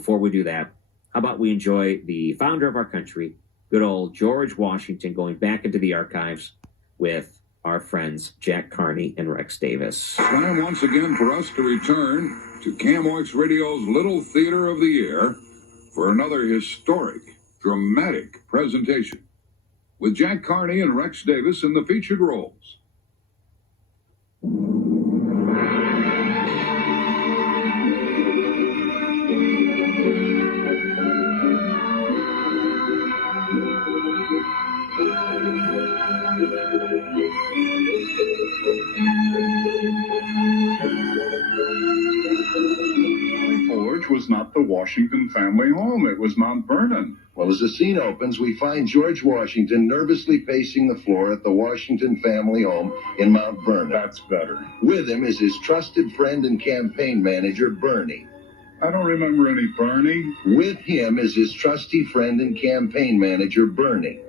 before we do that, how about we enjoy the founder of our country, good old George Washington, going back into the archives with our friends Jack Carney and Rex Davis. Time once again for us to return to KMOX Radio's Little Theater of the Year for another historic, dramatic presentation with Jack Carney and Rex Davis in the featured roles. Forge was not the Washington family home. It was Mount Vernon. Well, as the scene opens, we find George Washington nervously pacing the floor at the Washington family home in Mount Vernon. That's better. With him is his trusted friend and campaign manager, Bernie. I don't remember any Bernie. With him is his trusty friend and campaign manager, Bernie.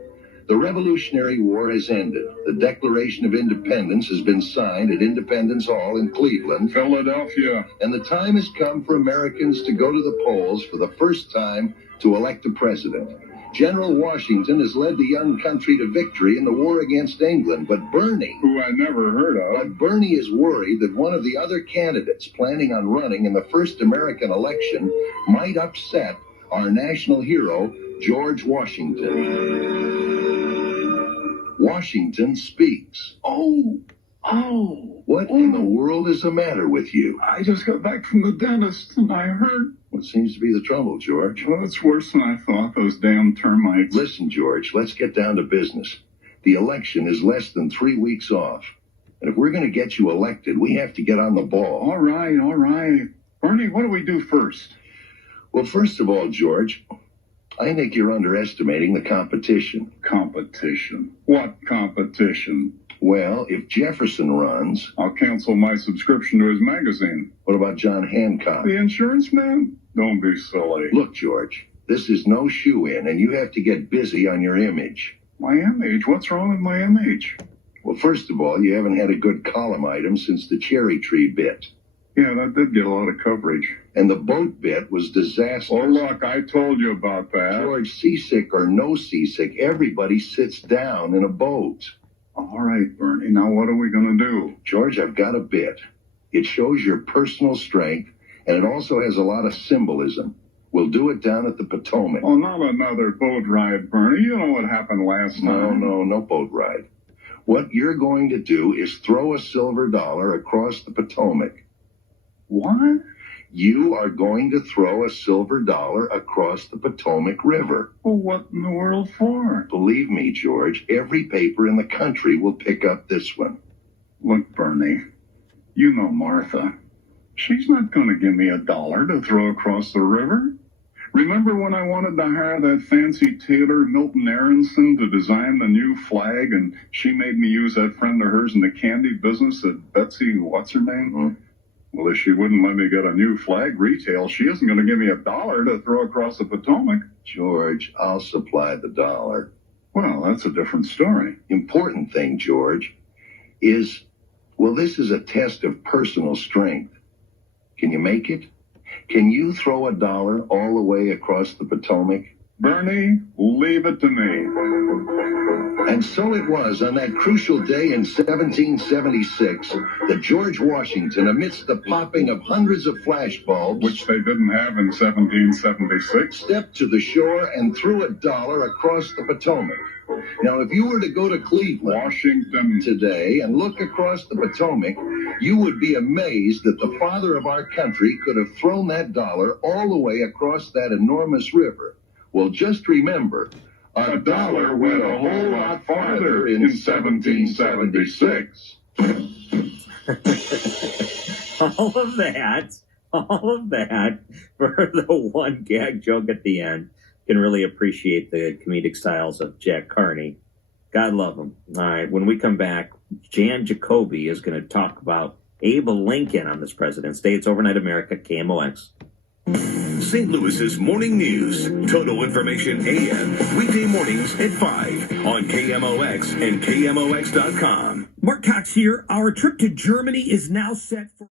The Revolutionary War has ended. The Declaration of Independence has been signed at Independence Hall in Cleveland, Philadelphia. and the time has come for Americans to go to the polls for the first time to elect a president. General Washington has led the young country to victory in the war against England, but Bernie, Who I never heard of. Bernie is worried that one of the other candidates planning on running in the first American election might upset our national hero, George Washington. Washington speaks. Oh. What in the world is the matter with you? I just got back from the dentist and I heard. What seems to be the trouble, George? Well, it's worse than I thought, those damn termites. Listen, George, let's get down to business. The election is less than 3 weeks off. And if we're going to get you elected, we have to get on the ball. All right. Bernie, what do we do first? Well, first of all, George, I think you're underestimating the competition. Competition? What competition? Well, if Jefferson runs, I'll cancel my subscription to his magazine. what about John Hancock? The insurance man? Don't be silly. Look, George, this is no shoe-in, and you have to get busy on your image. My image? What's wrong with my image? Well, first of all, you haven't had a good column item since the cherry tree bit. Yeah, that did get a lot of coverage. And the boat bit was disastrous. Oh, look, I told you about that. George, seasick or no seasick, everybody sits down in a boat. All right, Bernie, now what are we going to do? George, I've got a bit. It shows your personal strength, and it also has a lot of symbolism. We'll do it down at the Potomac. Oh, not another boat ride, Bernie. You know what happened last time. No boat ride. What you're going to do is throw a silver dollar across the Potomac. What? You are going to throw a silver dollar across the Potomac River. Well, what in the world for? Believe me, George, every paper in the country will pick up this one. Look, Bernie, you know Martha. She's not going to give me $1 to throw across the river. Remember when I wanted to hire that fancy tailor, Milton Aronson, to design the new flag, and she made me use that friend of hers in the candy business, that Betsy, what's her name? Hmm? Well, if she wouldn't let me get a new flag retail, she isn't going to give me $1 to throw across the Potomac. George, I'll supply the dollar. Well, that's a different story. Important thing, George, is, well, this is a test of personal strength. Can you make it? Can you throw $1 all the way across the Potomac? Bernie, leave it to me. And so it was on that crucial day in 1776 that George Washington, amidst the popping of hundreds of flashbulbs, Which they didn't have in 1776. stepped to the shore and threw $1 across the Potomac. Now, if you were to go to Cleveland Washington. today and look across the Potomac, you would be amazed that the father of our country could have thrown that dollar all the way across that enormous river. Well, just remember, a dollar went a whole lot farther in 1776. all of that for the one gag joke at the end. Can really appreciate the comedic styles of Jack Carney. God love him. All right, when we come back, Jan Jacoby is going to talk about Abe Lincoln on this President's Day. It's Overnight America, KMOX. St. Louis's Morning News. Total Information AM. Weekday mornings at 5 on KMOX and KMOX.com. Mark Cox here. Our trip to Germany is now set for...